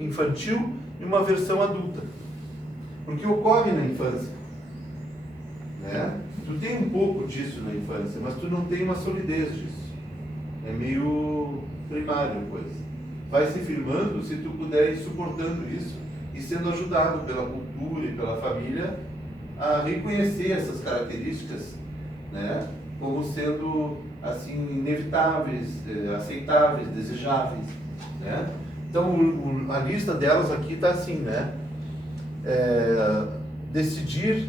infantil e uma versão adulta. Porque ocorre na infância, né? Tu tem um pouco disso na infância, mas tu não tem uma solidez disso. É meio primário a coisa. Vai se firmando se tu puder ir suportando isso e sendo ajudado pela cultura e pela família a reconhecer essas características, né, como sendo assim inevitáveis, aceitáveis, desejáveis, né? Então a lista delas aqui está assim, né? Decidir,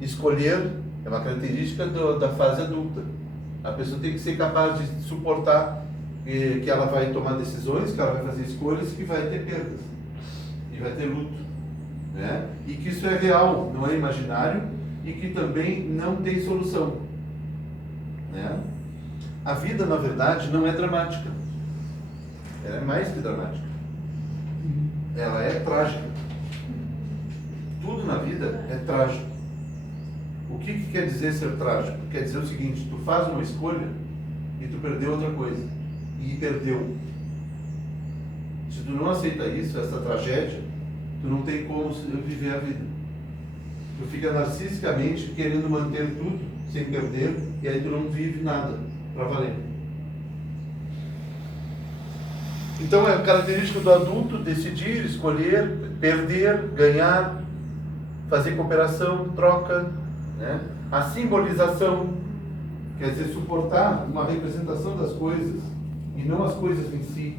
escolher é uma característica da fase adulta. A pessoa tem que ser capaz de suportar que ela vai tomar decisões, que ela vai fazer escolhas, que vai ter perdas e vai ter luto, né? E que isso é real, não é imaginário, e que também não tem solução, né? A vida, na verdade, não é dramática. Ela é mais que dramática. Ela é trágica. Tudo na vida é trágico. O que quer dizer ser trágico? Quer dizer o seguinte: tu faz uma escolha e tu perdeu outra coisa. E perdeu. Se tu não aceita isso, essa tragédia, tu não tem como viver a vida. Tu fica narcisicamente querendo manter tudo sem perder, e aí tu não vive nada para valer. Então é a característica do adulto decidir, escolher, perder, ganhar, fazer cooperação, troca, né? A simbolização, quer dizer, suportar uma representação das coisas e não as coisas em si,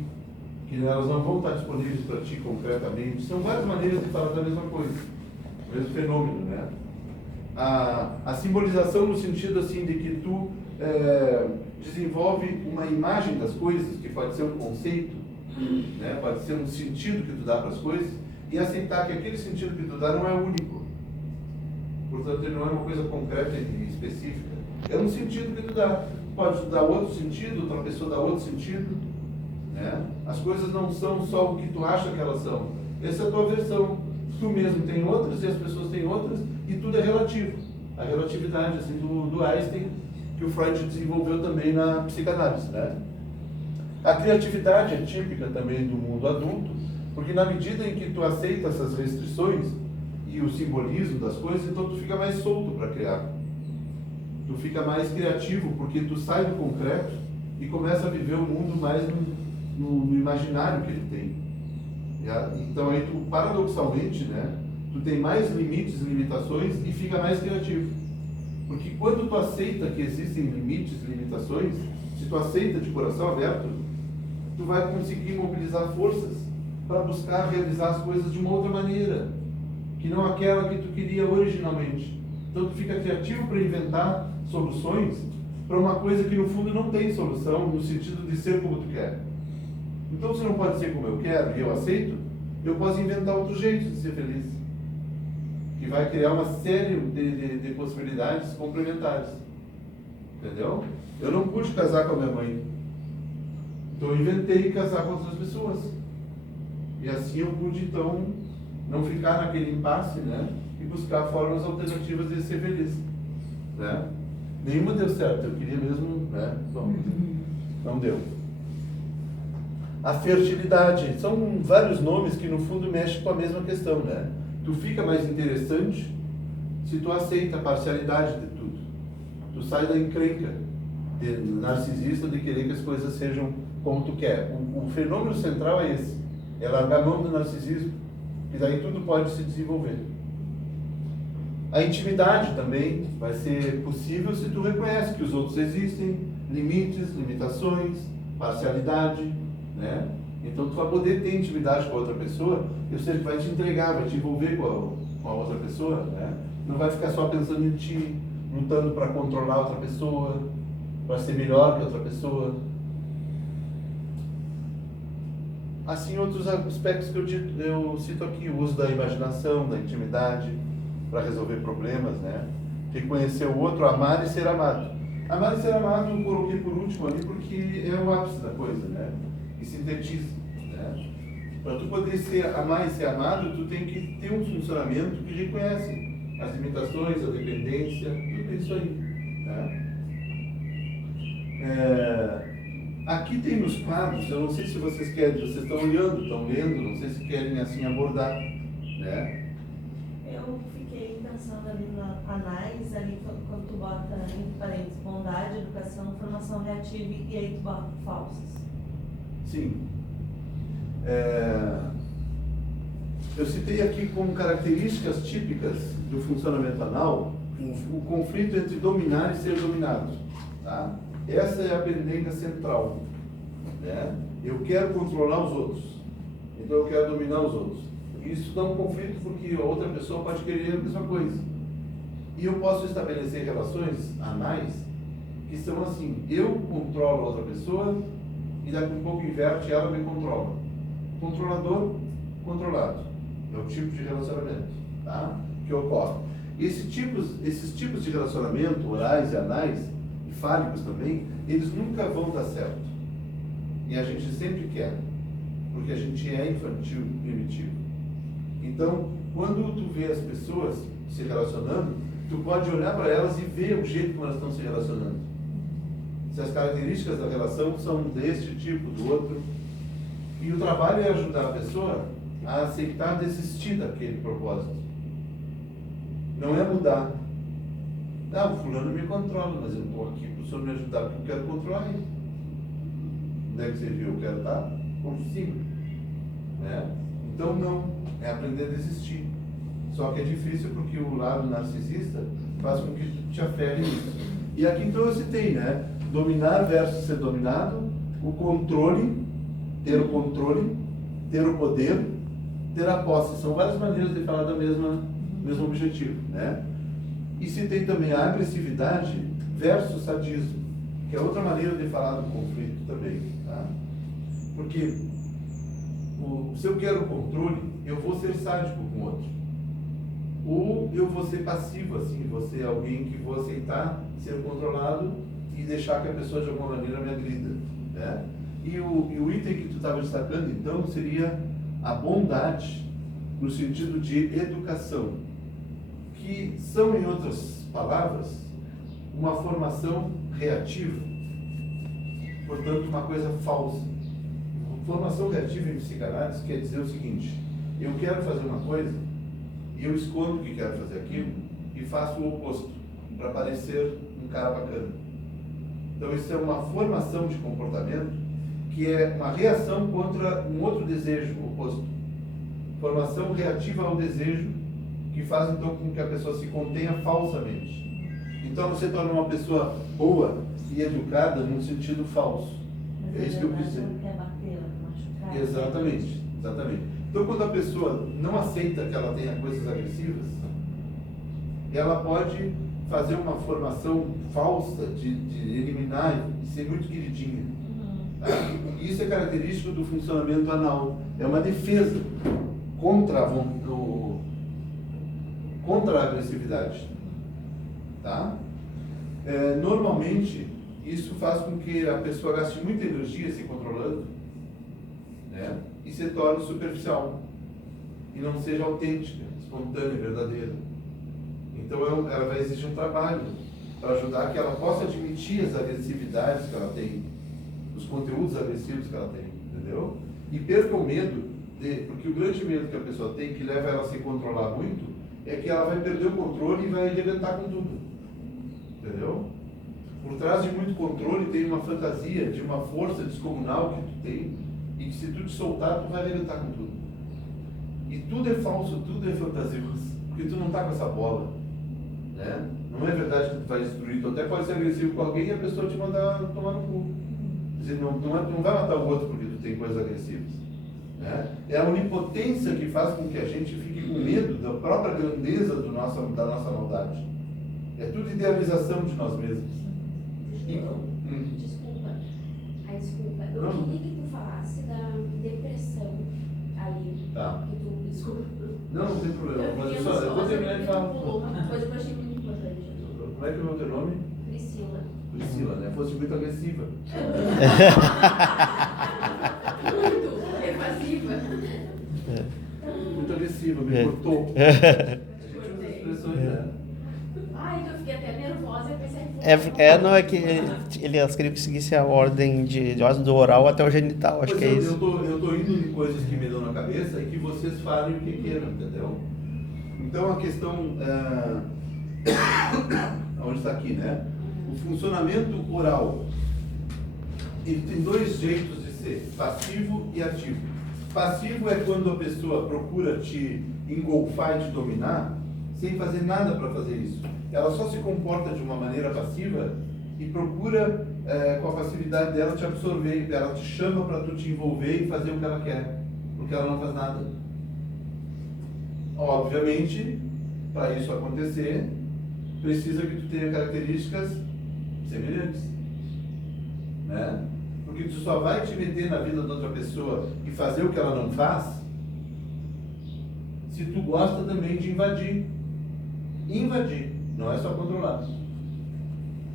que elas não vão estar disponíveis para ti concretamente. São várias maneiras de falar da mesma coisa, o mesmo fenômeno, né? A simbolização no sentido assim de que tu desenvolve uma imagem das coisas, que pode ser um conceito, né? Pode ser um sentido que tu dá para as coisas, e aceitar que aquele sentido que tu dá não é único. Portanto, ele não é uma coisa concreta e específica. É um sentido que tu dá. Pode dar outro sentido, outra pessoa dá outro sentido, né? As coisas não são só o que tu acha que elas são. Essa é a tua versão. Tu mesmo tem outras e as pessoas têm outras, e tudo é relativo. A relatividade assim, do Einstein, que o Freud desenvolveu também na psicanálise, né? A criatividade é típica também do mundo adulto, porque na medida em que tu aceita essas restrições e o simbolismo das coisas, então tu fica mais solto para criar. Tu fica mais criativo, porque tu sai do concreto e começa a viver o mundo mais no imaginário que ele tem. Então aí tu, paradoxalmente, né, tu tem mais limites e limitações e fica mais criativo. Porque quando tu aceita que existem limites e limitações, se tu aceita de coração aberto, tu vai conseguir mobilizar forças para buscar realizar as coisas de uma outra maneira, que não aquela que tu queria originalmente. Então tu fica criativo para inventar soluções para uma coisa que no fundo não tem solução, no sentido de ser como tu quer. Então, se não pode ser como eu quero e eu aceito, eu posso inventar outro jeito de ser feliz, que vai criar uma série de possibilidades complementares. Entendeu? Eu não pude casar com a minha mãe, então eu inventei casar com outras pessoas, e assim eu pude então não ficar naquele impasse, né, e buscar formas alternativas de ser feliz, né? Nenhuma deu certo, eu queria mesmo, né? Bom, não deu. A fertilidade, são vários nomes que no fundo mexem com a mesma questão, né? Tu fica mais interessante se tu aceita a parcialidade de tudo. Tu sai da encrenca narcisista de querer que as coisas sejam como tu quer. O fenômeno central é esse, é largar a mão do narcisismo, e daí tudo pode se desenvolver. A intimidade também vai ser possível se tu reconhece que os outros existem, limites, limitações, parcialidade, né? Então tu vai poder ter intimidade com a outra pessoa, ou seja, vai te entregar, vai te envolver com a outra pessoa, né? Não vai ficar só pensando em ti, lutando para controlar outra pessoa, para ser melhor que outra pessoa. Assim, outros aspectos que eu cito aqui: o uso da imaginação, da intimidade, para resolver problemas, né? Reconhecer o outro, amar e ser amado. Amar e ser amado eu coloquei por último ali porque é o ápice da coisa, né? E sintetiza, né? Para tu poder amar e ser amado, tu tem que ter um funcionamento que reconhece as limitações, a dependência, tudo isso aí, né? Aqui tem nos quadros, eu não sei se vocês querem, vocês estão olhando, estão lendo, não sei se querem assim abordar, né? Eu fiquei pensando ali na análise, ali quando tu bota entre parênteses bondade, educação, formação reativa e aí tu bota falsas. Sim. Eu citei aqui como características típicas do funcionamento anal o conflito entre dominar e ser dominado. Tá? Essa é a pendenga central. Né? Eu quero controlar os outros, então eu quero dominar os outros. Isso dá um conflito porque a outra pessoa pode querer a mesma coisa. E eu posso estabelecer relações anais que são assim: eu controlo a outra pessoa e daqui a pouco inverte, ela me controla. Controlador, controlado. É o tipo de relacionamento, tá? Que ocorre. Esses tipos de relacionamento, orais e anais, e fálicos também, eles nunca vão dar certo. E a gente sempre quer, porque a gente é infantil e primitivo. Então, quando tu vê as pessoas se relacionando, tu pode olhar para elas e ver o jeito como elas estão se relacionando. Se as características da relação são deste tipo, do outro. E o trabalho é ajudar a pessoa a aceitar desistir daquele propósito. Não é mudar. Ah, o fulano me controla, mas eu estou aqui para o senhor me ajudar porque eu quero controlar ele. Onde é que você viu? Eu quero estar consigo. Né? Então não, é aprender a desistir. Só que é difícil porque o lado narcisista faz com que tu te aferre nisso. E aqui então eu citei, né? Dominar versus ser dominado, o controle, ter o controle, ter o poder, ter a posse. São várias maneiras de falar do mesmo objetivo, né? E citei também a agressividade versus sadismo, que é outra maneira de falar do conflito também, tá? Porque se eu quero controle, eu vou ser sádico com o outro. Ou eu vou ser passivo, assim, vou ser alguém que vou aceitar ser controlado e deixar que a pessoa de alguma maneira me agrida, né? E o item que tu estava destacando, então, seria a bondade, no sentido de educação, que são, em outras palavras, uma formação reativa, portanto, uma coisa falsa. Formação reativa em psicanálise quer dizer o seguinte: eu quero fazer uma coisa, e eu escondo que quero fazer aquilo, e faço o oposto, para parecer um cara bacana. Então, isso é uma formação de comportamento que é uma reação contra um outro desejo oposto. Formação reativa ao desejo, que faz então com que a pessoa se contenha falsamente. Então, você torna uma pessoa boa e educada num sentido falso. Mas é isso que eu quis dizer. não quer bater, machucar. Exatamente, exatamente. Então, quando a pessoa não aceita que ela tenha coisas agressivas, ela pode fazer uma formação falsa de eliminar e ser muito queridinha. Tá? Isso é característico do funcionamento anal. É uma defesa contra a agressividade. Tá? Normalmente, isso faz com que a pessoa gaste muita energia se controlando, né? E se torne superficial e não seja autêntica, espontânea, verdadeira. Então ela vai exigir um trabalho para ajudar que ela possa admitir as agressividades que ela tem, os conteúdos agressivos que ela tem, entendeu? E perca o medo, porque o grande medo que a pessoa tem, que leva ela a se controlar muito, é que ela vai perder o controle e vai arrebentar com tudo, entendeu? Por trás de muito controle tem uma fantasia de uma força descomunal que tu tem, e que se tu te soltar, tu vai arrebentar com tudo. E tudo é falso, tudo é fantasioso, porque tu não tá com essa bola, né? Não é verdade que tu vai destruir, tu até pode ser agressivo com alguém e a pessoa te mandar tomar no cu. Quer dizer, não vai matar o outro porque tu tem coisas agressivas, né? É a onipotência que faz com que a gente fique com medo da própria grandeza da nossa maldade. É tudo idealização de nós mesmos. Desculpa. Eu queria que tu falasse da depressão ali. Tá. Desculpa. Não tem problema. Mas só, eu vou terminar de falar. Uma coisa que eu achei muito importante. Como é que é o teu nome? Priscila. Priscila, né? Fosse muito agressiva. Muito evasiva. Muito agressiva, me cortou. A gente usa expressões, né? Ai, eu fiquei até nervosa e pensei que Não, é que elas queriam que seguisse a ordem de ordem do oral até o genital, acho Pois que é isso. Eu tô indo em coisas que me dão na cabeça e que vocês falem o que queiram, entendeu? Então a questão, onde está aqui, né? O funcionamento oral, ele tem dois jeitos de ser, passivo e ativo. Passivo é quando a pessoa procura te engolfar e te dominar, sem fazer nada para fazer isso. Ela só se comporta de uma maneira passiva e procura, com a passividade dela, te absorver. Ela te chama para tu te envolver e fazer o que ela quer, porque ela não faz nada. Obviamente, para isso acontecer, precisa que tu tenha características semelhantes, né? Porque tu só vai te meter na vida da outra pessoa e fazer o que ela não faz se tu gosta também de invadir. Invadir, não é só controlar.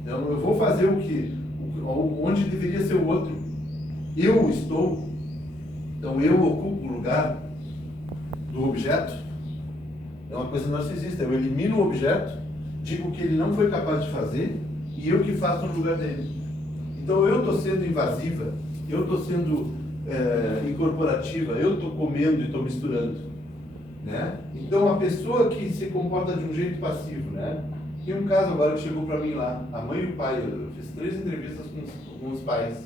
Então eu vou fazer onde deveria ser o outro. Eu estou, então eu ocupo o lugar do objeto. É uma coisa narcisista. Eu elimino o objeto, digo que ele não foi capaz de fazer e eu que faço no lugar dele. Então eu estou sendo invasiva, eu estou sendo incorporativa, eu estou comendo e estou misturando. Né? Então a pessoa que se comporta de um jeito passivo, né? Tem um caso agora que chegou para mim lá, a mãe e o pai, eu fiz 3 entrevistas com os pais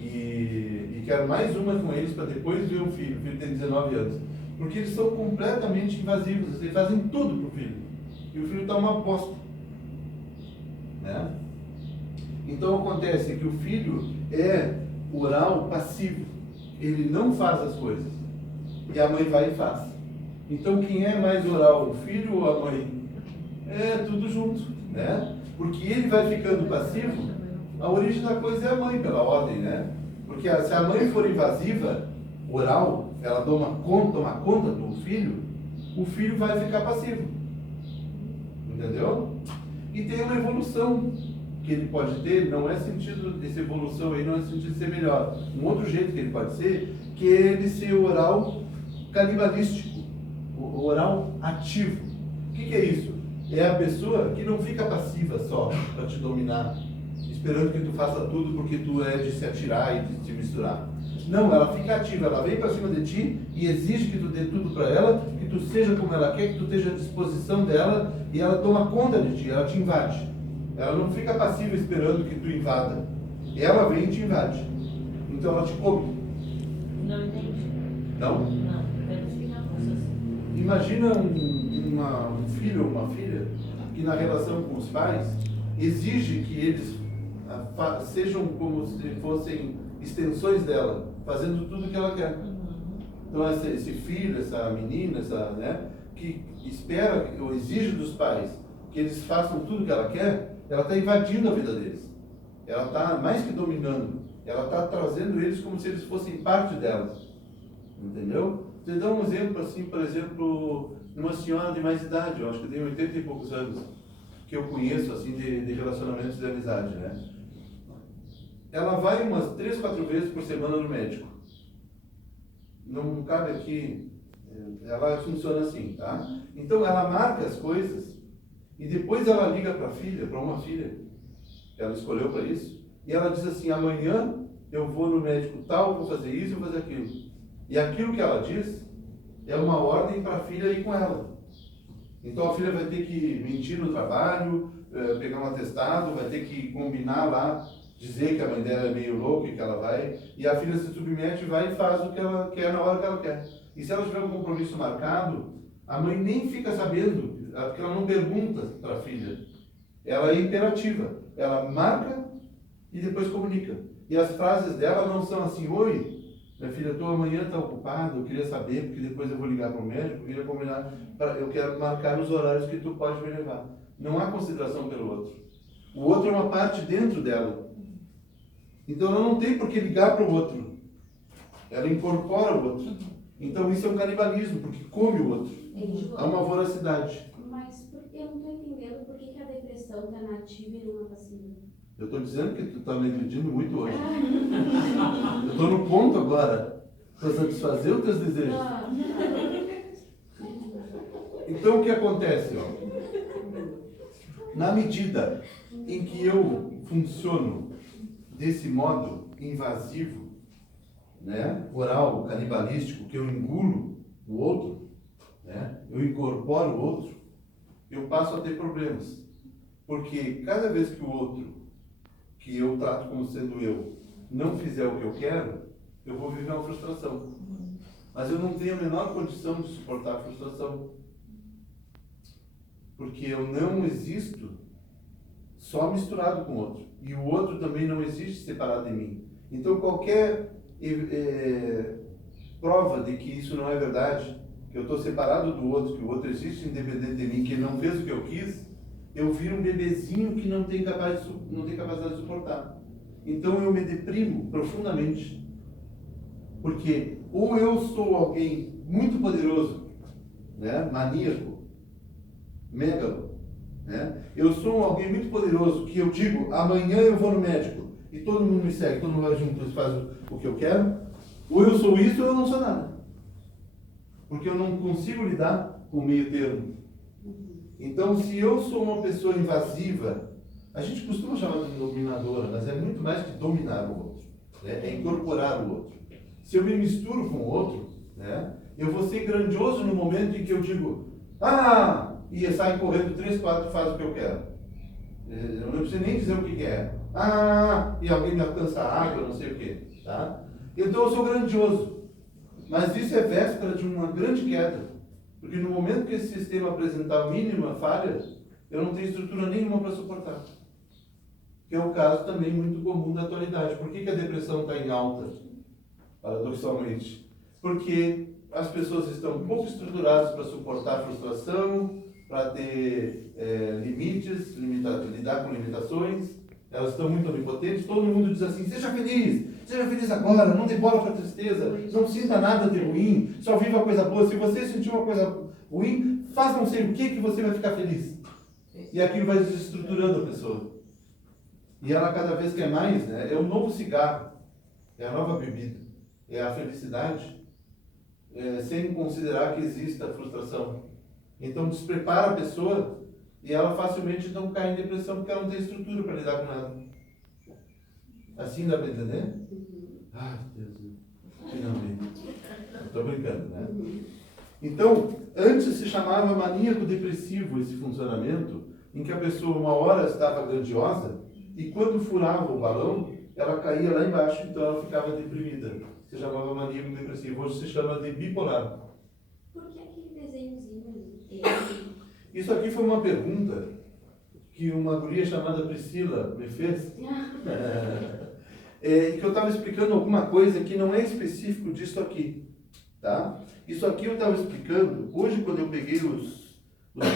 e quero mais uma com eles para depois ver o filho tem 19 anos, porque eles são completamente invasivos, eles fazem tudo pro filho e o filho está uma bosta, né? Então acontece que o filho é oral passivo, ele não faz as coisas e a mãe vai e faz. Então, quem é mais oral, o filho ou a mãe? É tudo junto, né? Porque ele vai ficando passivo, a origem da coisa é a mãe, pela ordem, né? Porque se a mãe for invasiva, oral, ela toma conta do filho, o filho vai ficar passivo. Entendeu? E tem uma evolução que ele pode ter, não é sentido dessa evolução aí, não é sentido de ser melhor. Um outro jeito que ele pode ser, que é ele ser oral canibalístico. Oral ativo. O que é isso? É a pessoa que não fica passiva só para te dominar, esperando que tu faça tudo porque tu é de se atirar e de se misturar. Não, ela fica ativa, ela vem para cima de ti e exige que tu dê tudo para ela, que tu seja como ela quer, que tu esteja à disposição dela e ela toma conta de ti, ela te invade. Ela não fica passiva esperando que tu invada. Ela vem e te invade. Então ela te come. Não entendi. Não? Não, quero explicar para vocês. Imagina um filho ou uma filha que na relação com os pais exige que eles sejam como se fossem extensões dela, fazendo tudo o que ela quer. Então esse filho, essa menina, né, que espera ou exige dos pais que eles façam tudo o que ela quer, ela está invadindo a vida deles. Ela está mais que dominando, ela está trazendo eles como se eles fossem parte dela. Entendeu? Vou te dar um exemplo assim, por exemplo, uma senhora de mais idade, eu acho que tem 80 e poucos anos, que eu conheço assim de relacionamentos de amizade, né? Ela vai umas 3, 4 vezes por semana no médico. Não cabe aqui, ela funciona assim, tá? Então ela marca as coisas e depois ela liga para a filha, para uma filha, que ela escolheu para isso, e ela diz assim: amanhã eu vou no médico tal, vou fazer isso, vou fazer aquilo. E aquilo que ela diz é uma ordem para a filha ir com ela. Então a filha vai ter que mentir no trabalho, pegar um atestado, vai ter que combinar lá, dizer que a mãe dela é meio louca e que ela vai. E a filha se submete, vai e faz o que ela quer na hora que ela quer. E se ela tiver um compromisso marcado, a mãe nem fica sabendo, porque ela não pergunta para a filha. Ela é imperativa. Ela marca e depois comunica. E as frases dela não são assim: oi, minha filha, tu amanhã está ocupada, eu queria saber, porque depois eu vou ligar para o médico, eu queria combinar, eu quero marcar nos horários que tu pode me levar. Não há consideração pelo outro. O outro é uma parte dentro dela. Então ela não tem por que ligar para o outro. Ela incorpora o outro. Então isso é um canibalismo, porque come o outro. Há uma voracidade. Mas eu não estou entendendo por que a depressão está na ativa e não na passiva. Eu estou dizendo que tu está me agredindo muito hoje. Eu estou no ponto agora para satisfazer os teus desejos. Então o que acontece? Ó? Na medida em que eu funciono desse modo invasivo, né, oral, canibalístico, que eu engulo o outro, né, eu incorporo o outro, eu passo a ter problemas. Porque cada vez que o outro, que eu trato como sendo eu, não fizer o que eu quero, eu vou viver uma frustração. Mas eu não tenho a menor condição de suportar a frustração. Porque eu não existo só misturado com o outro. E o outro também não existe separado de mim. Então qualquer prova de que isso não é verdade, que eu estou separado do outro, que o outro existe independente de mim, que ele não fez o que eu quis, eu viro um bebezinho que não tem capacidade de suportar. Então eu me deprimo profundamente. Porque ou eu sou alguém muito poderoso, né, maníaco, megalo, né? Eu sou alguém muito poderoso que eu digo, amanhã eu vou no médico e todo mundo me segue, todo mundo vai junto e faz o que eu quero. Ou eu sou isso ou eu não sou nada. Porque eu não consigo lidar com o meio termo. Então, se eu sou uma pessoa invasiva, a gente costuma chamar de dominadora, mas é muito mais que dominar o outro, né? É incorporar o outro. Se eu me misturo com o outro, né, eu vou ser grandioso no momento em que eu digo, e sai correndo 3, 4 e faz o que eu quero. Eu não preciso nem dizer o que é. E alguém me alcança a água, não sei o que. Tá? Então eu sou grandioso. Mas isso é véspera de uma grande queda. Porque no momento que esse sistema apresentar a mínima falha, eu não tenho estrutura nenhuma para suportar. Que é o caso também muito comum da atualidade. Por que a depressão está em alta? Paradoxalmente. Porque as pessoas estão pouco estruturadas para suportar a frustração, para ter limites, lidar com limitações. Elas estão muito onipotentes. Todo mundo diz assim, seja feliz agora, não dê bola para a tristeza, não sinta nada de ruim, só viva a coisa boa. Se você sentir uma coisa ruim, faça não sei o que você vai ficar feliz. E aquilo vai desestruturando a pessoa. E ela cada vez quer mais, né? É o novo cigarro, é a nova bebida, é a felicidade, sem considerar que exista a frustração. Então desprepara a pessoa e ela facilmente não cai em depressão porque ela não tem estrutura para lidar com nada. Assim dá para entender? Ai, Deus, finalmente. Estou brincando, né? Então, antes se chamava maníaco-depressivo esse funcionamento, em que a pessoa uma hora estava grandiosa e quando furava o balão, ela caía lá embaixo, então ela ficava deprimida. Se chamava maníaco-depressivo. Hoje se chama de bipolar. Por que aquele desenhozinho? Isso aqui foi uma pergunta que uma guria chamada Priscila me fez. Que eu estava explicando alguma coisa que não é específico disso aqui. Tá? Isso aqui eu estava explicando. Hoje, quando eu peguei os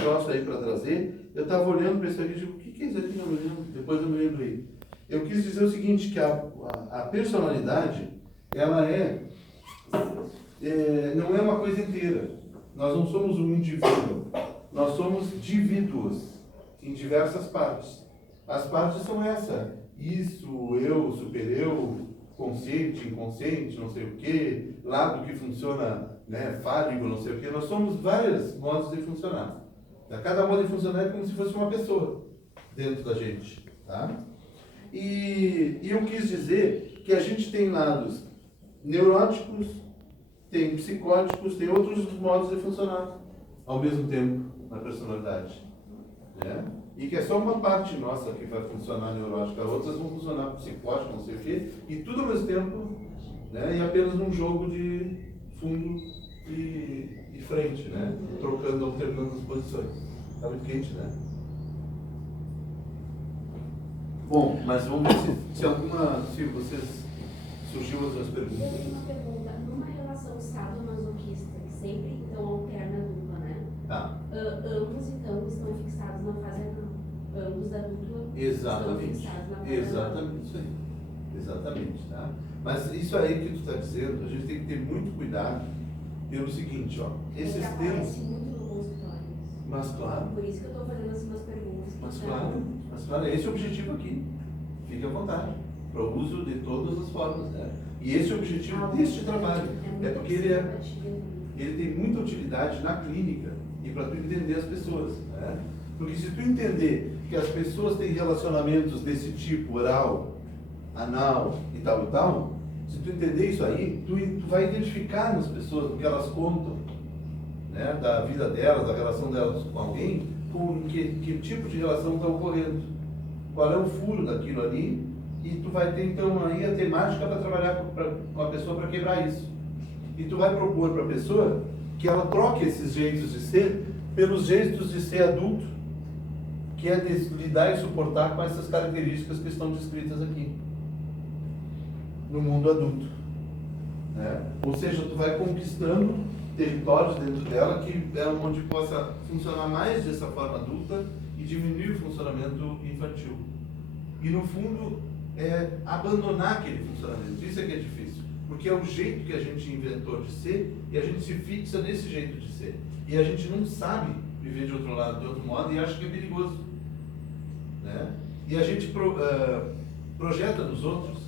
troços aí para trazer, eu estava olhando para isso aqui e digo, o que é isso aqui? Não me lembro. Depois eu me lembrei. Eu quis dizer o seguinte, que a personalidade, ela não é uma coisa inteira. Nós não somos um indivíduo. Nós somos indivíduos em diversas partes. As partes são essa. Isso, eu, super-eu, consciente, inconsciente, não sei o quê, lado que funciona, né, fálico, não sei o quê. Nós somos vários modos de funcionar. Cada modo de funcionar é como se fosse uma pessoa dentro da gente. Tá? E eu quis dizer que a gente tem lados neuróticos, tem psicóticos, tem outros modos de funcionar ao mesmo tempo na personalidade. Né? E que é só uma parte nossa que vai funcionar neurótica, outras vão funcionar psicótica, não sei o quê, e tudo ao mesmo tempo, né? E apenas um jogo de fundo e frente, né? Trocando, alternando as posições. Está muito quente, né? Bom, mas vamos ver se vocês surgiu outras perguntas. Eu tenho uma pergunta. Numa relação sadomasoquista, que sempre então alterna a dupla, né? Tá. Ambos então estão fixados na fase anal. Ambos da dupla Exatamente. estão fixados na fase Exatamente, isso aí. Exatamente, tá? Mas isso aí que tu está dizendo, a gente tem que ter muito cuidado pelo seguinte, ó. Esses termos. Aparece muito no consultório. Mas claro. Por isso que eu estou fazendo as suas perguntas. Mas claro, esse é o objetivo aqui. Fique à vontade. Para o uso de todas as formas, né? E esse é o objetivo deste trabalho. É porque ele tem muita utilidade na clínica e para tu entender as pessoas, né? Porque se tu entender que as pessoas têm relacionamentos desse tipo, oral, anal e tal, se tu entender isso aí, tu vai identificar nas pessoas o que elas contam, né, da vida delas, da relação delas com alguém, com que tipo de relação está ocorrendo, qual é o furo daquilo ali, e tu vai ter então aí a temática para trabalhar com a pessoa para quebrar isso. E tu vai propor para a pessoa que ela troque esses jeitos de ser pelos jeitos de ser adulto, que é de lidar e suportar com essas características que estão descritas aqui no mundo adulto, né? Ou seja, tu vai conquistando territórios dentro dela que é onde possa funcionar mais dessa forma adulta e diminuir o funcionamento infantil. E no fundo é abandonar aquele funcionamento. Isso é que é difícil, porque é o jeito que a gente inventou de ser e a gente se fixa nesse jeito de ser. E a gente não sabe viver de outro lado, de outro modo, e acha que é perigoso, né? E a gente projeta nos outros,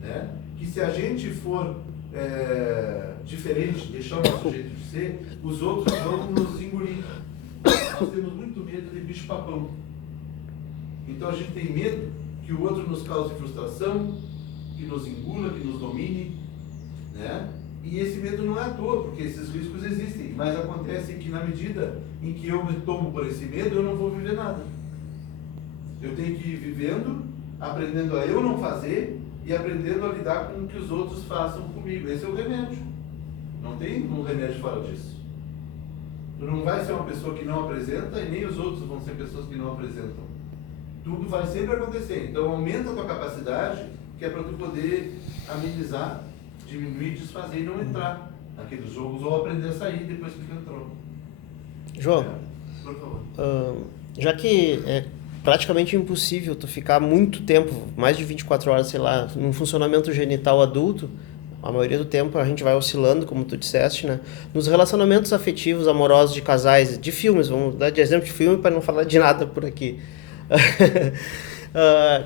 né, que se a gente for diferente, deixar o nosso jeito de ser, os outros vão nos engolir. Nós temos muito medo de bicho-papão. Então a gente tem medo que o outro nos cause frustração, que nos engula, que nos domine, né? E esse medo não é à toa, porque esses riscos existem, mas acontece que na medida em que eu me tomo por esse medo, eu não vou viver nada. Eu tenho que ir vivendo, aprendendo a eu não fazer e aprendendo a lidar com o que os outros façam comigo. Esse é o remédio. Não tem um remédio fora disso. Tu não vai ser uma pessoa que não apresenta e nem os outros vão ser pessoas que não apresentam. Tudo vai sempre acontecer. Então aumenta a tua capacidade, que é para tu poder amenizar, diminuir, desfazer e não entrar naqueles jogos ou aprender a sair depois que tu entrou. João, Por favor. já que é praticamente impossível tu ficar muito tempo, mais de 24 horas, sei lá, num funcionamento genital adulto, a maioria do tempo a gente vai oscilando, como tu disseste, né? Nos relacionamentos afetivos, amorosos de casais, de filmes, vamos dar de exemplo de filme para não falar de nada por aqui.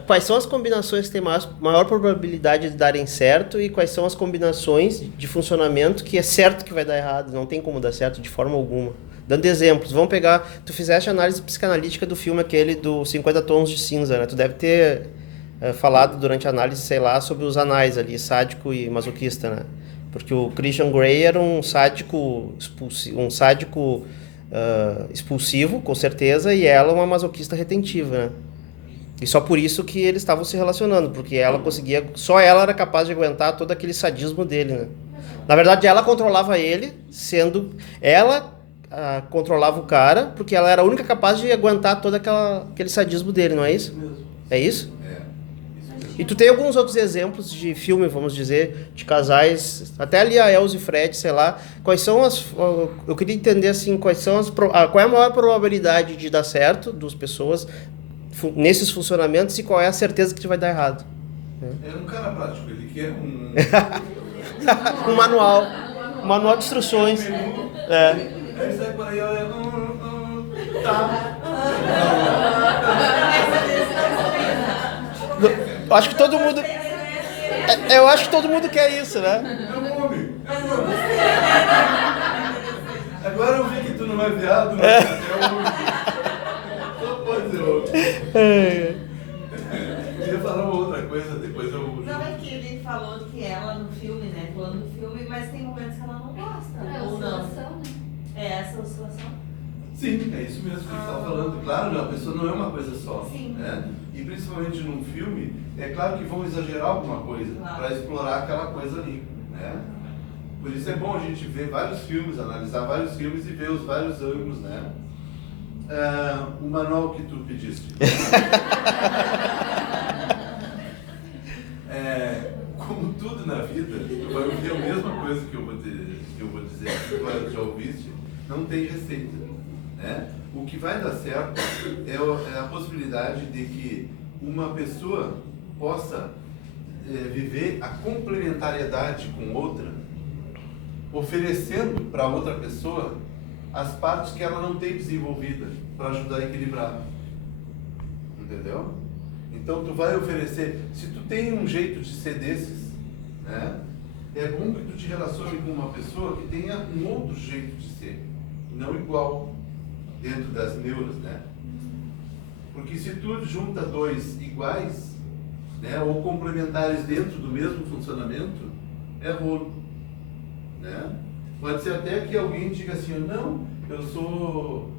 Quais são as combinações que têm maior probabilidade de darem certo e quais são as combinações de funcionamento que é certo que vai dar errado, não tem como dar certo de forma alguma? Dando exemplos, vamos pegar, tu fizeste a análise psicanalítica do filme aquele do 50 Tons de Cinza, né? Tu deve ter falado durante a análise, sei lá, sobre os anais ali, sádico e masoquista, né? Porque o Christian Grey era um sádico expulsivo, com certeza, e ela uma masoquista retentiva, né? E só por isso que eles estavam se relacionando, porque ela conseguia, só ela era capaz de aguentar todo aquele sadismo dele, né? Na verdade, ela controlava ele, sendo ela controlava o cara, porque ela era a única capaz de aguentar todo aquele sadismo dele, não é isso? É isso? E tu tem alguns outros exemplos de filme, vamos dizer, de casais, até ali a Elza e Fred, sei lá, quais são eu queria entender assim, qual é a maior probabilidade de dar certo das pessoas nesses funcionamentos e qual é a certeza que vai dar errado. É um cara prático, ele quer um manual de instruções. Aí sai por aí, olha, tá. Eu acho que todo mundo. Eu acho que todo mundo quer isso, né? É um homem. Agora eu vi que tu não é viado, né? É um homem. Só pode ser homem. Eu ia falar uma outra coisa, depois eu. Não, é que ele falou que ela no filme, né? Falando do filme, mas tem momentos que ela não gosta. Ou não. É essa oscilação? Sim, é isso mesmo que a gente estava falando. Claro, a pessoa não é uma coisa só. Sim. Né? E principalmente num filme, é claro que vão exagerar alguma coisa para explorar aquela coisa ali. Né? Por isso é bom a gente ver vários filmes, analisar vários filmes e ver os vários ângulos, né? O manual que tu pediste. Como tudo na vida, tu vai ouvir a mesma coisa que eu vou dizer, que tu já ouviste, não tem receita. Né? O que vai dar certo é a possibilidade de que uma pessoa possa viver a complementariedade com outra, oferecendo para outra pessoa as partes que ela não tem desenvolvida para ajudar a equilibrar. Entendeu? Então tu vai oferecer, se tu tem um jeito de ser desses, né? É bom que tu te relacione com uma pessoa que tenha um outro jeito de ser, não igual, dentro das neuras, né? Porque se tu junta dois iguais, né? Ou complementares dentro do mesmo funcionamento, é rolo, né? Pode ser até que alguém diga assim, não, eu sou,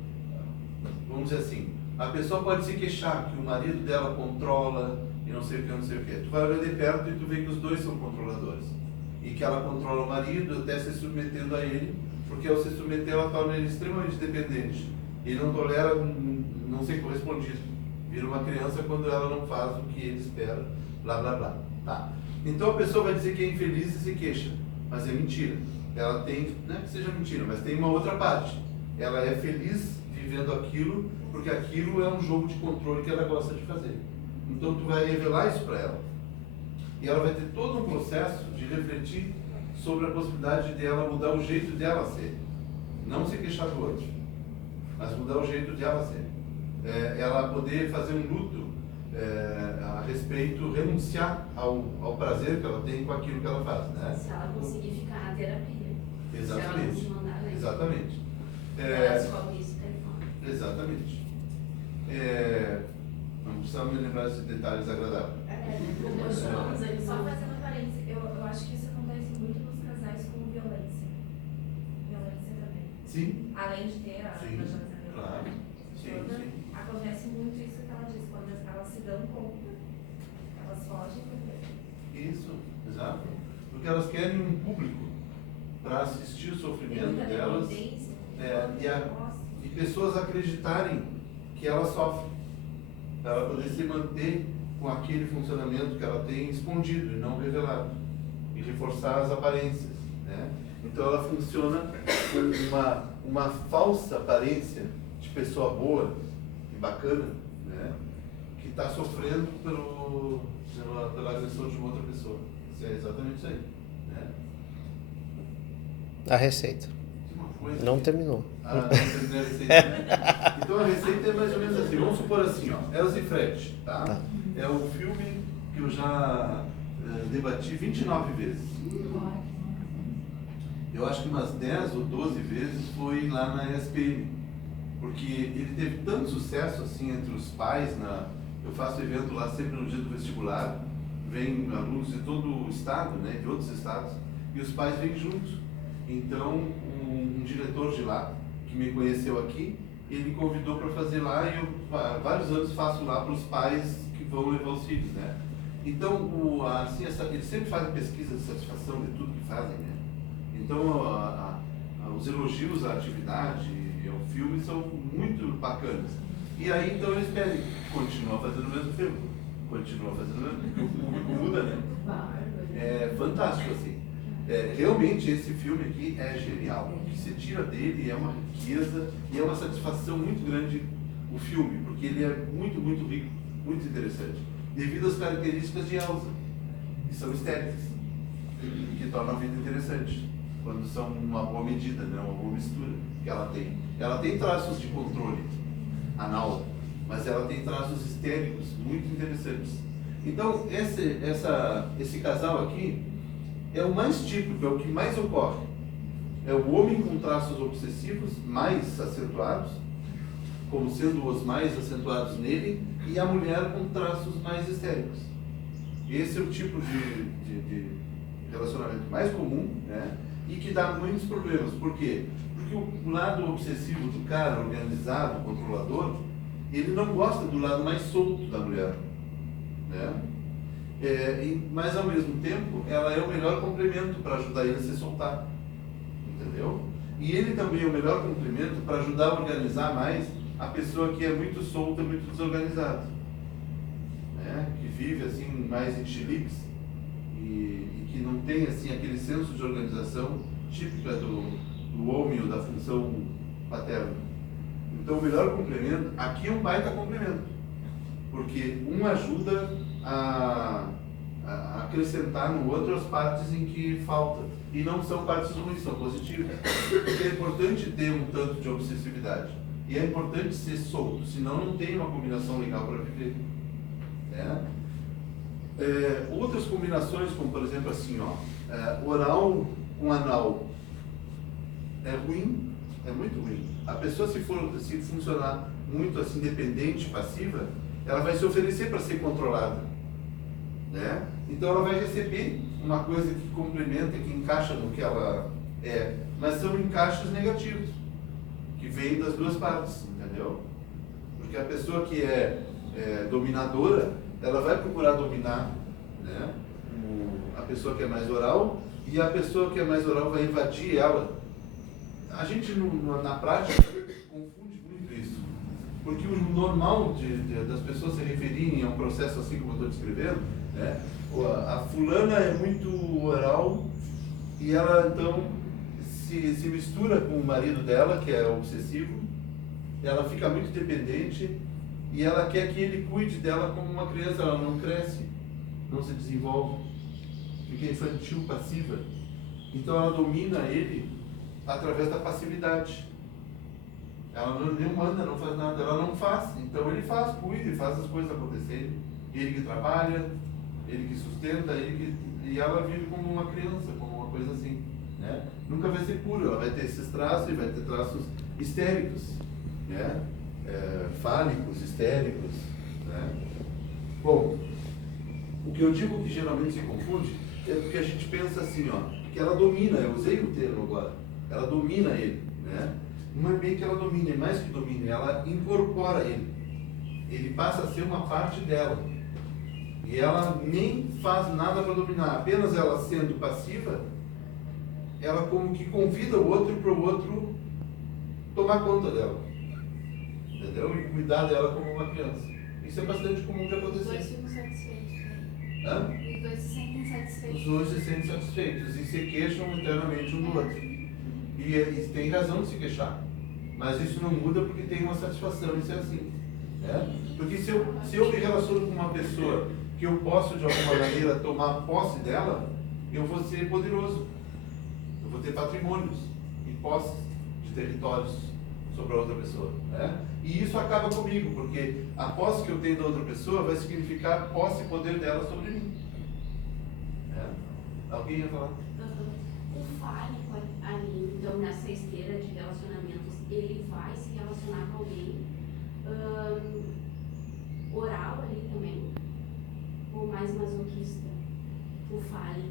vamos dizer assim, a pessoa pode se queixar que o marido dela controla e não sei o que, não sei o que. Tu vai olhar de perto e tu vê que os dois são controladores. E que ela controla o marido até se submetendo a ele, porque ao se submeter ela torna ele extremamente dependente. E não tolera não ser correspondido. Vira uma criança quando ela não faz o que ele espera, blá blá blá. Tá. Então a pessoa vai dizer que é infeliz e se queixa, mas é mentira. Ela tem, não é que seja mentira, mas tem uma outra parte. Ela é feliz vivendo aquilo, porque aquilo é um jogo de controle que ela gosta de fazer. Então tu vai revelar isso para ela. E ela vai ter todo um processo de refletir sobre a possibilidade de ela mudar o jeito dela ser. Não se queixar do outro, mas mudar o jeito de ela ser. Ela poder fazer um luto a respeito, renunciar ao prazer que ela tem com aquilo que ela faz, né? Se ela conseguir ficar na terapia. Exatamente. Se ela não se mandar, né? Exatamente. Ela descobre isso, telefone. Exatamente. Não precisamos me lembrar desses detalhes agradáveis. Só fazendo parênteses, eu acho que isso acontece muito nos casais com violência. Violência também. Sim. Além de ter a Sim, claro. Sim. Acontece muito isso que ela diz, quando elas se dão conta, elas fogem do Isso, exato. Porque elas querem um público para assistir o sofrimento delas e pessoas acreditarem que ela sofre, para ela poder se manter com aquele funcionamento que ela tem escondido e não revelado, e reforçar as aparências, né? Então ela funciona com uma falsa aparência de pessoa boa e bacana, né? Que está sofrendo pela agressão de uma outra pessoa. Isso é exatamente isso aí, né? A receita. Não terminou. Não terminei a receita, né? Então a receita é mais ou menos assim. Vamos supor assim, ó, Elsa e Fred, tá? É o filme que eu já debati 29 vezes. Eu acho que umas 10 ou 12 vezes foi lá na ESPM, porque ele teve tanto sucesso assim entre os pais. Eu faço evento lá sempre no dia do vestibular, vem alunos de todo o estado, né, de outros estados, e os pais vêm juntos. Então, um diretor de lá, que me conheceu aqui, ele me convidou para fazer lá, e eu há vários anos faço lá para os pais que vão levar os filhos, né? Então, eles sempre fazem pesquisa de satisfação de tudo que fazem, né? Então, os elogios à atividade e ao filme são muito bacanas. E aí, então, eles pedem, continua fazendo o mesmo filme, continua fazendo o mesmo filme, o público muda, né? É fantástico, assim. Realmente, esse filme aqui é genial. O que se tira dele é uma riqueza e é uma satisfação muito grande, o filme, porque ele é muito, muito rico, muito interessante, devido às características de Elsa, que são estéticas, que tornam a vida interessante, quando são uma boa medida, né? Uma boa mistura que ela tem. Ela tem traços de controle anal, mas ela tem traços histéricos muito interessantes. Então, esse casal aqui é o mais típico, é o que mais ocorre. É o homem com traços obsessivos mais acentuados, como sendo os mais acentuados nele, e a mulher com traços mais histéricos. Esse é o tipo de relacionamento mais comum, né? E que dá muitos problemas. Por quê? Porque o lado obsessivo do cara, organizado, controlador, ele não gosta do lado mais solto da mulher, né? Mas ao mesmo tempo, ela é o melhor complemento para ajudar ele a se soltar, entendeu? E ele também é o melhor complemento para ajudar a organizar mais a pessoa que é muito solta, muito desorganizada, né? Que vive assim mais em chiliques e que não tem assim aquele senso de organização típica do homem ou da função paterna. Então o melhor complemento aqui é um baita complemento, porque um ajuda a acrescentar no outro as partes em que falta, e não são partes ruins, são positivas, porque é importante ter um tanto de obsessividade e é importante ser solto, senão não tem uma combinação legal para viver, né? Outras combinações, como por exemplo assim, oral com anal, é ruim, é muito ruim. A pessoa se funcionar muito assim dependente, passiva, ela vai se oferecer para ser controlada. né? Então ela vai receber uma coisa que complementa, que encaixa no que ela é, mas são encaixes negativos, que vêm das duas partes, entendeu? Porque a pessoa que é dominadora, ela vai procurar dominar, né, a pessoa que é mais oral, e a pessoa que é mais oral vai invadir ela. A gente, na prática, confunde muito isso. Porque o normal das pessoas se referirem a um processo assim como eu estou descrevendo, né, a fulana é muito oral e ela, então, se mistura com o marido dela, que é obsessivo, ela fica muito dependente e ela quer que ele cuide dela como uma criança. Ela não cresce, não se desenvolve, fica infantil, passiva. Então ela domina ele através da passividade. Ela não manda, não faz nada, ela não faz. Então ele faz, cuida e faz as coisas acontecerem. Ele que trabalha, ele que sustenta, e ela vive como uma criança, como uma coisa assim, né? Nunca vai ser pura, ela vai ter esses traços e vai ter traços histéricos, né? Fálicos, histéricos, né? Bom, o que eu digo que geralmente se confunde é porque a gente pensa assim, ó, que ela domina, eu usei o termo agora, ela domina ele, né? Não é bem que ela domine, é mais que domine, ela incorpora ele. Ele passa a ser uma parte dela. E ela nem faz nada para dominar, apenas ela sendo passiva, ela como que convida o outro para o outro tomar conta dela. Entendeu? E cuidar dela como uma criança. Isso é bastante comum de Os dois acontecer. ficam satisfeitos, né? Hã? Os dois se sentem satisfeitos. Os dois se sentem satisfeitos e se queixam eternamente um do outro. E tem razão de se queixar. Mas isso não muda porque tem uma satisfação em ser assim. Né? Porque se eu me relaciono com uma pessoa que eu posso de alguma maneira tomar posse dela, eu vou ser poderoso. Eu vou ter patrimônios e posses de territórios sobre a outra pessoa. Né? E isso acaba comigo, porque a posse que eu tenho da outra pessoa vai significar posse e poder dela sobre mim. Né? Alguém ia falar? O fálico ali, então, nessa esteira de relacionamentos, ele vai se relacionar com alguém oral ali também, ou mais masoquista, o fálico.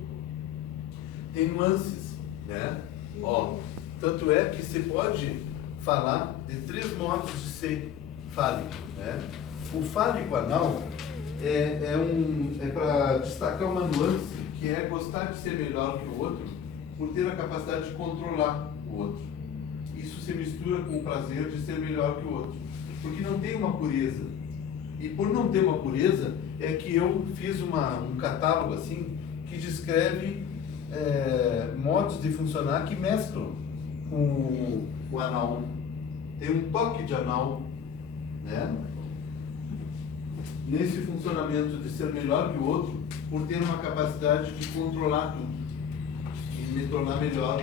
Tem nuances, né? Ó, tanto é que você pode falar de 3 modos de ser fálico, né? O fálico anal é para destacar uma nuance, que é gostar de ser melhor que o outro por ter a capacidade de controlar o outro. Isso se mistura com o prazer de ser melhor que o outro, porque não tem uma pureza. E por não ter uma pureza, é que eu fiz um catálogo assim, que descreve modos de funcionar que mesclam com o anal. Tem um toque de anal, né? Nesse funcionamento de ser melhor que o outro, por ter uma capacidade de controlar tudo e me tornar melhor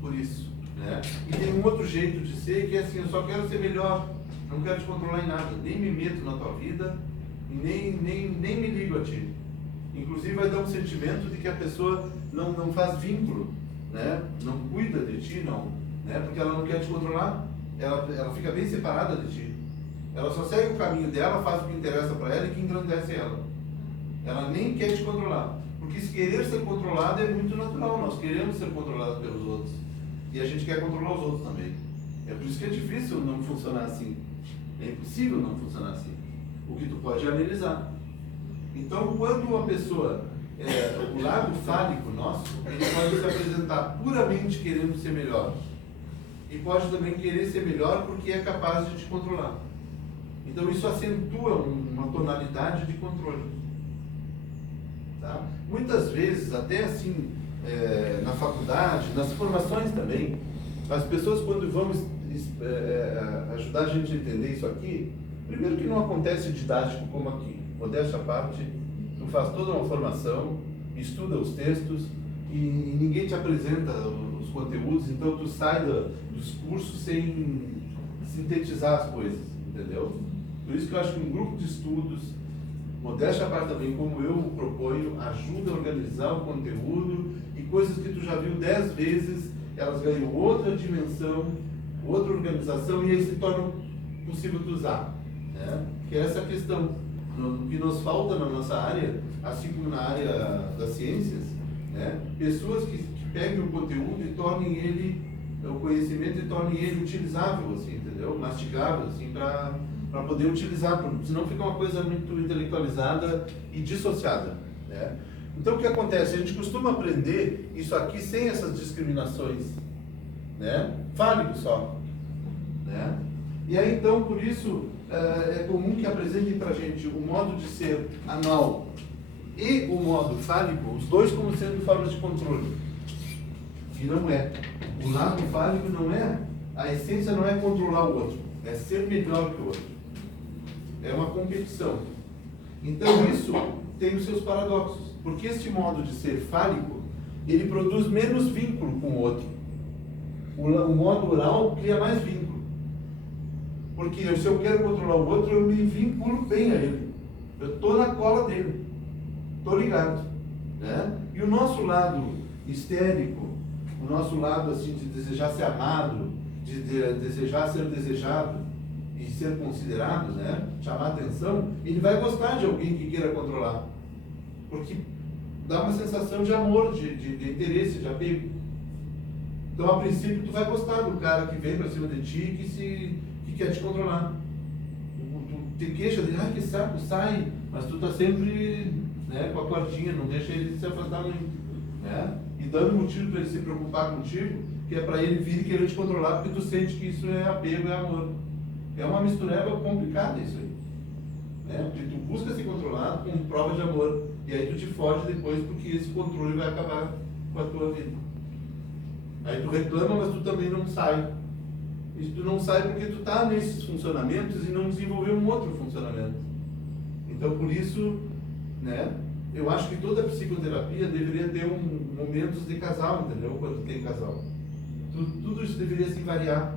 por isso, né? E tem um outro jeito de ser que é assim, eu só quero ser melhor, não quero te controlar em nada, nem me meto na tua vida, nem me ligo a ti. Inclusive vai dar um sentimento de que a pessoa não faz vínculo, né? Não cuida de ti, não, né? Porque ela não quer te controlar, ela fica bem separada de ti. Ela só segue o caminho dela, faz o que interessa para ela e que engrandece ela. Ela nem quer te controlar. Porque se querer ser controlado é muito natural. Nós queremos ser controlados pelos outros. E a gente quer controlar os outros também. É por isso que é difícil não funcionar assim. É impossível não funcionar assim. O que tu pode é analisar. Então, quando uma pessoa, o lado fálico nosso, ele pode se apresentar puramente querendo ser melhor. E pode também querer ser melhor porque é capaz de te controlar. Então isso acentua uma tonalidade de controle. Tá? Muitas vezes, até assim, na faculdade, nas formações também, as pessoas quando vão ajudar a gente a entender isso aqui, primeiro que não acontece didático como aqui. Modéstia à parte, tu faz toda uma formação, estuda os textos e ninguém te apresenta os conteúdos, então tu sai dos cursos sem sintetizar as coisas, entendeu? Por isso que eu acho que um grupo de estudos, modéstia à parte também, como eu proponho, ajuda a organizar o conteúdo e coisas que tu já viu 10 vezes, elas ganham outra dimensão, outra organização e aí se torna possível tu usar, né? Que é essa questão. O que nos falta na nossa área, assim como na área das ciências, né? Pessoas que peguem o conteúdo e tornem ele, o conhecimento, e tornem ele utilizável, assim, entendeu? Mastigável, assim, para poder utilizar, senão fica uma coisa muito intelectualizada e dissociada, né? Então o que acontece? A gente costuma aprender isso aqui sem essas discriminações, né? Fálico só, né? E aí então por isso é comum que apresentem para a gente o modo de ser anal e o modo fálico, os dois como sendo formas de controle. E não é. O lado fálico não é, a essência não é controlar o outro, é ser melhor que o outro. É uma competição. Então isso tem os seus paradoxos, porque este modo de ser fálico, ele produz menos vínculo com o outro. O modo oral cria mais vínculo. Porque se eu quero controlar o outro, eu me vinculo bem a ele. Eu estou na cola dele. Estou ligado. Né? E o nosso lado histérico, o nosso lado assim, de desejar ser amado, de desejar ser desejado e ser considerado, né? Chamar atenção, ele vai gostar de alguém que queira controlar. Porque dá uma sensação de amor, de interesse, de apego. Então, a princípio, tu vai gostar do cara que vem para cima de ti e que quer te controlar. Tu te queixa de, que saco, sai, mas tu tá sempre, né, com a cordinha, não deixa ele se afastar muito, né? E dando motivo para ele se preocupar contigo, que é para ele vir e querer te controlar, porque tu sente que isso é apego, é amor. É uma mistureba complicada isso aí, né? Porque tu busca ser controlado com prova de amor, e aí tu te foge depois porque esse controle vai acabar com a tua vida. Aí tu reclama, mas tu também não sai. E tu não sai porque tu tá nesses funcionamentos e não desenvolveu um outro funcionamento. Então, por isso, né, eu acho que toda psicoterapia deveria ter momentos de casal, entendeu? Quando tem casal. Tudo isso deveria se variar.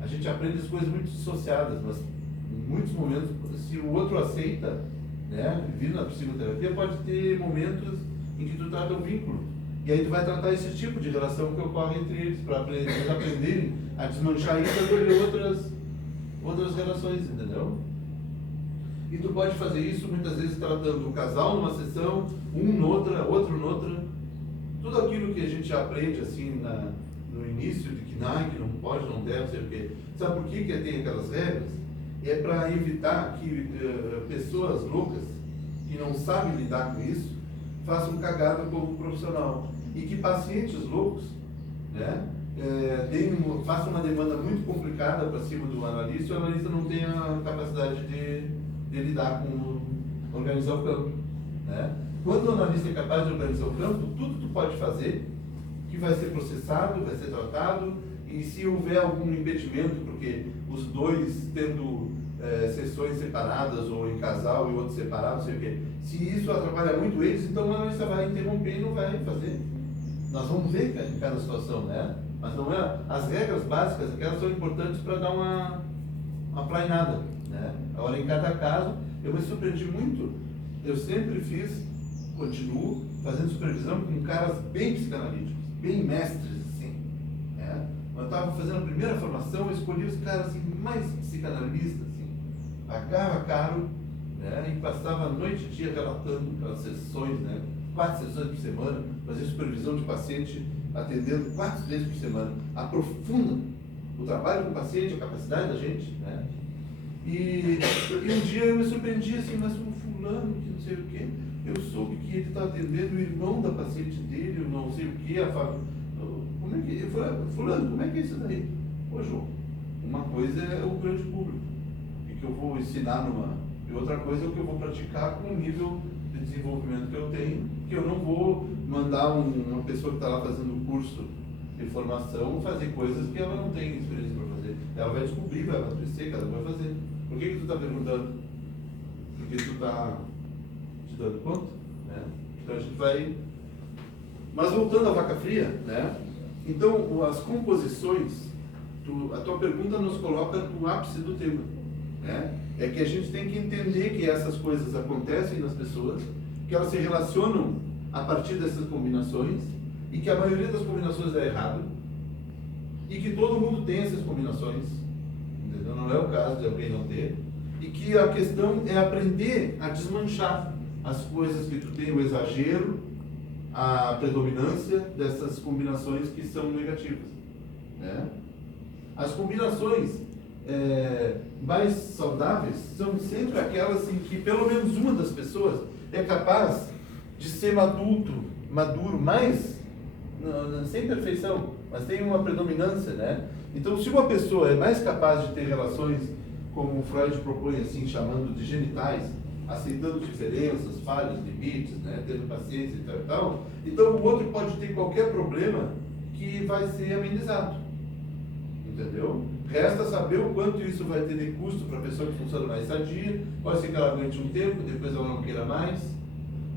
A gente aprende as coisas muito dissociadas, mas em muitos momentos, se o outro aceita, né, vir na psicoterapia, pode ter momentos em que tu trata o vínculo. E aí tu vai tratar esse tipo de relação que ocorre entre eles, para eles aprenderem a desmanchar isso e escolher outras relações, entendeu? E tu pode fazer isso muitas vezes tratando o casal numa sessão, um noutra, outro noutra. Tudo aquilo que a gente aprende assim no início, de que não pode, não deve, sei o quê. Sabe por que tem aquelas regras? É para evitar que pessoas loucas, que não sabem lidar com isso, façam cagada como profissional. E que pacientes loucos, né, façam uma demanda muito complicada para cima do analista, e o analista não tenha a capacidade de lidar com organizar o campo. Né? Quando o analista é capaz de organizar o campo, tudo tu pode fazer, que vai ser processado, vai ser tratado, e se houver algum impedimento, porque os dois tendo sessões separadas, ou em casal e outros separados, sei o quê, se isso atrapalha muito eles, então o analista vai interromper e não vai fazer. Nós vamos ver em cada situação, né? Mas não é, as regras básicas, aquelas são importantes para dar uma planeada, né? Agora, em cada caso, eu me surpreendi muito. Eu sempre continuo fazendo supervisão com caras bem psicanalíticos, bem mestres, assim, né? Eu estava fazendo a primeira formação, eu escolhi os caras assim, mais psicanalistas, assim, pagava caro, né? E passava a noite e dia relatando aquelas sessões, né? 4 sessões por semana, fazia supervisão de paciente, atendendo 4 vezes por semana. Aprofunda o trabalho com o paciente, a capacidade da gente, né? E um dia eu me surpreendi assim, mas um fulano que não sei o quê, eu soube que ele está atendendo o irmão da paciente dele, eu não sei o quê, a família. Como é que... Eu falei, fulano, como é que é isso daí? Ô, João, uma coisa é o grande público, e que eu vou ensinar e outra coisa é o que eu vou praticar com o nível de desenvolvimento que eu tenho, que eu não vou mandar uma pessoa que está lá fazendo um curso de formação fazer coisas que ela não tem experiência para fazer. Ela vai descobrir, vai amadurecer, cada um vai fazer. Por que tu está perguntando? Porque tu está te dando conta, né? Então a gente vai... Mas voltando à vaca fria, né? Então as composições, a tua pergunta nos coloca no ápice do tema, né? É que a gente tem que entender que essas coisas acontecem nas pessoas, que elas se relacionam a partir dessas combinações, e que a maioria das combinações dá errado, e que todo mundo tem essas combinações, entendeu? Não é o caso de alguém não ter, e que a questão é aprender a desmanchar as coisas que tu tem, o exagero, a predominância dessas combinações que são negativas, né? As combinações mais saudáveis são sempre aquelas em que pelo menos uma das pessoas é capaz de ser maduro, mais sem perfeição, mas tem uma predominância, né? Então, se uma pessoa é mais capaz de ter relações, como Freud propõe assim, chamando de genitais, aceitando diferenças, falhas, limites, né? Tendo paciência e tal, então o outro pode ter qualquer problema que vai ser amenizado, entendeu? Resta saber o quanto isso vai ter de custo para a pessoa que funciona mais sadia, pode ser que ela aguente um tempo, depois ela não queira mais,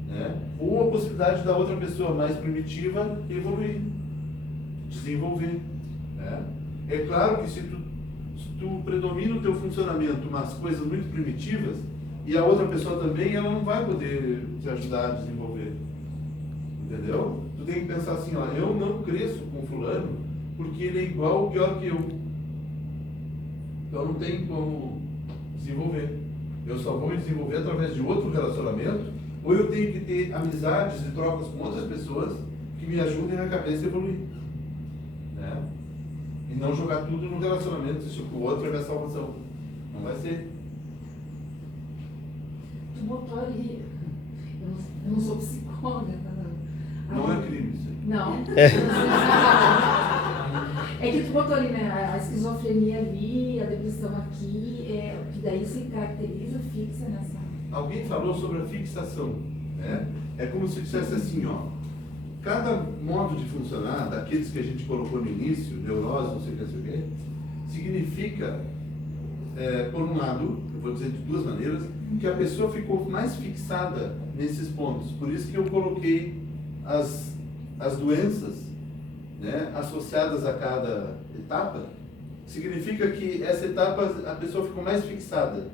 né? Ou a possibilidade da outra pessoa mais primitiva evoluir, desenvolver, né? É claro que se tu predomina o teu funcionamento umas coisas muito primitivas e a outra pessoa também, ela não vai poder te ajudar a desenvolver, entendeu? Tu tem que pensar assim, ó, eu não cresço com fulano porque ele é igual ou pior que eu, então não tem como desenvolver. Eu só vou me desenvolver através de outro relacionamento, ou eu tenho que ter amizades e trocas com outras pessoas que me ajudem na cabeça a evoluir, né? E não jogar tudo no relacionamento, isso que o outro é minha salvação. Não vai ser. Tu botou ali, eu não sou psicóloga, Não é crime isso aí. Não. É que tu botou ali, né, a esquizofrenia ali, a depressão aqui, que daí se caracteriza fixa nessa... Alguém falou sobre a fixação, né? É como se dissesse assim, ó, cada modo de funcionar, daqueles que a gente colocou no início, neurose, não sei o que, significa, por um lado, eu vou dizer de duas maneiras, que a pessoa ficou mais fixada nesses pontos. Por isso que eu coloquei as doenças, né, associadas a cada etapa, significa que essa etapa a pessoa ficou mais fixada.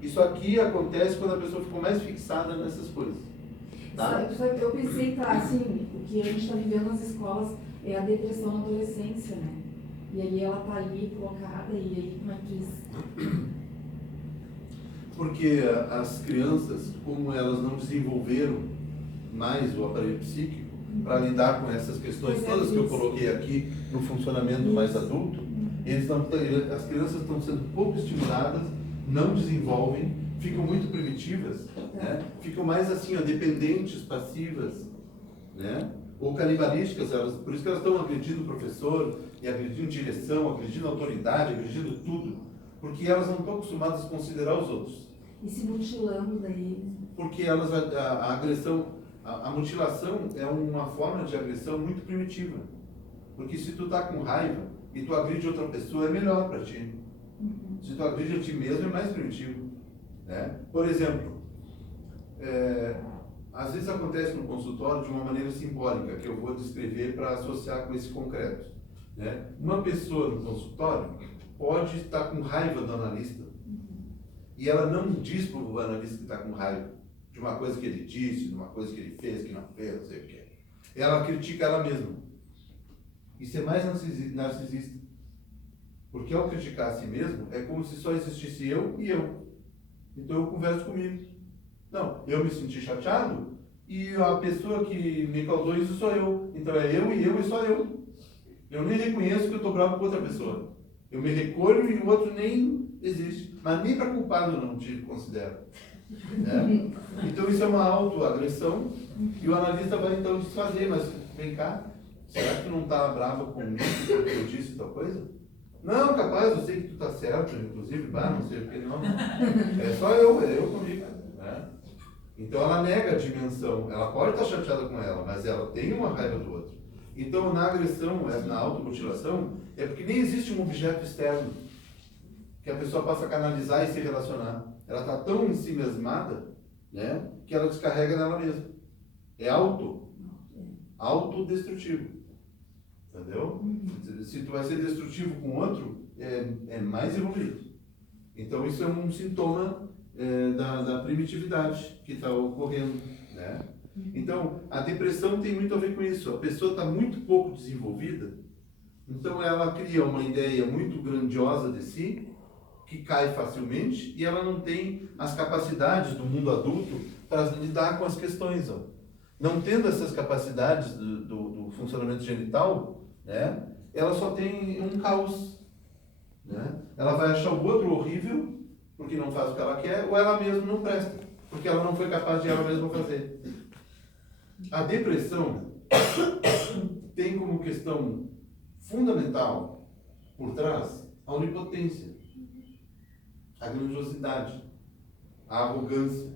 Isso aqui acontece quando a pessoa ficou mais fixada nessas coisas. Tá? Eu pensei, tá, assim, o que a gente está vivendo nas escolas é a depressão na adolescência, né? E aí ela tá ali colocada, e aí como é que... Porque as crianças, como elas não desenvolveram mais o aparelho psíquico para lidar com essas questões todas que eu coloquei aqui no funcionamento mais adulto, as crianças estão sendo pouco estimuladas, não desenvolvem, ficam muito primitivas, né? Ficam mais assim, ó, dependentes, passivas, né? Ou canibalísticas, por isso que elas estão agredindo o professor, e agredindo direção, agredindo autoridade, agredindo tudo, porque elas não estão acostumadas a considerar os outros. E se mutilando daí? Porque elas, a agressão, a mutilação é uma forma de agressão muito primitiva, porque se tu tá com raiva e tu agride outra pessoa, é melhor para ti. Se tu agride a ti mesmo, é mais primitivo, né? Por exemplo, às vezes acontece no consultório de uma maneira simbólica, que eu vou descrever para associar com esse concreto, né? Uma pessoa no consultório pode estar com raiva do analista, e ela não diz para o analista que está com raiva de uma coisa que ele disse, de uma coisa que ele fez, que não fez, não sei o que. Ela critica ela mesma. Isso é mais narcisista. Porque ao criticar a si mesmo, é como se só existisse eu e eu. Então eu converso comigo. Não, eu me senti chateado e a pessoa que me causou isso sou eu. Então é eu e só eu. Eu nem reconheço que eu estou bravo com outra pessoa. Eu me recolho e o outro nem existe. Mas nem para culpado eu não te considero. Né? Então isso é uma autoagressão e o analista vai então desfazer. Mas vem cá, será que tu não está brava comigo porque eu disse tal coisa? Não, capaz, eu sei que tu tá certo, inclusive, não sei o que, não. É só eu comigo, né? Então ela nega a dimensão, ela pode estar chateada com ela, mas ela tem uma raiva do outro. Então na agressão, na automutilação, é porque nem existe um objeto externo que a pessoa possa canalizar e se relacionar. Ela está tão em si mesmada, né, que ela descarrega nela mesma. É autodestrutivo. Entendeu? Se tu vai ser destrutivo com outro, é mais evoluído. Então isso é um sintoma da primitividade que está ocorrendo, né? Então a depressão tem muito a ver com isso. A pessoa está muito pouco desenvolvida, então ela cria uma ideia muito grandiosa de si, que cai facilmente e ela não tem as capacidades do mundo adulto para lidar com as questões. Ó. Não tendo essas capacidades do funcionamento genital, né, ela só tem um caos. Né? Ela vai achar o outro horrível, porque não faz o que ela quer, ou ela mesma não presta, porque ela não foi capaz de ela mesma fazer. A depressão tem como questão fundamental por trás a onipotência, a grandiosidade, a arrogância,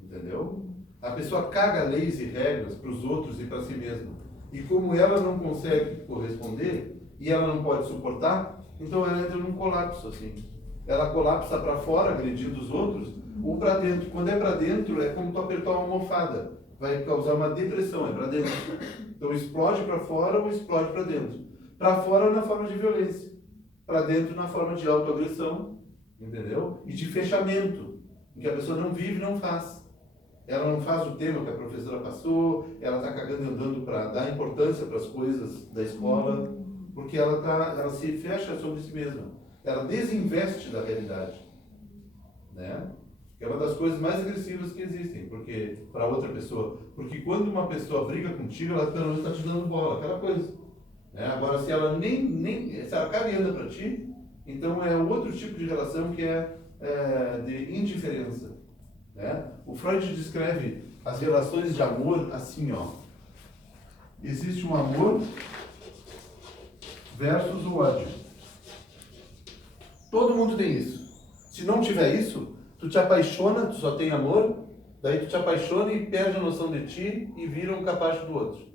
entendeu? A pessoa caga leis e regras para os outros e para si mesma. E como ela não consegue corresponder e ela não pode suportar, então ela entra num colapso assim. Ela colapsa para fora, agredindo os outros, ou para dentro. Quando é para dentro, é como tu apertar uma almofada. Vai causar uma depressão, é para dentro. Então explode para fora ou explode para dentro. Para fora na forma de violência. Para dentro na forma de autoagressão, entendeu? E de fechamento, em que a pessoa não vive, não faz. Ela não faz o tema que a professora passou, ela está cagando e andando para dar importância para as coisas da escola, porque ela se fecha sobre si mesma. Ela desinveste da realidade, né? É uma das coisas mais agressivas que existem, porque para outra pessoa, porque quando uma pessoa briga contigo, ela pelo menos está te dando bola, aquela coisa. Né? Agora, se ela se ela caga e anda para ti, então é outro tipo de relação que é de indiferença. Né? O Freud descreve as relações de amor assim, ó. Existe um amor versus o ódio. Todo mundo tem isso. Se não tiver isso, tu te apaixona, tu só tem amor, daí tu te apaixona e perde a noção de ti e vira um capacho do outro.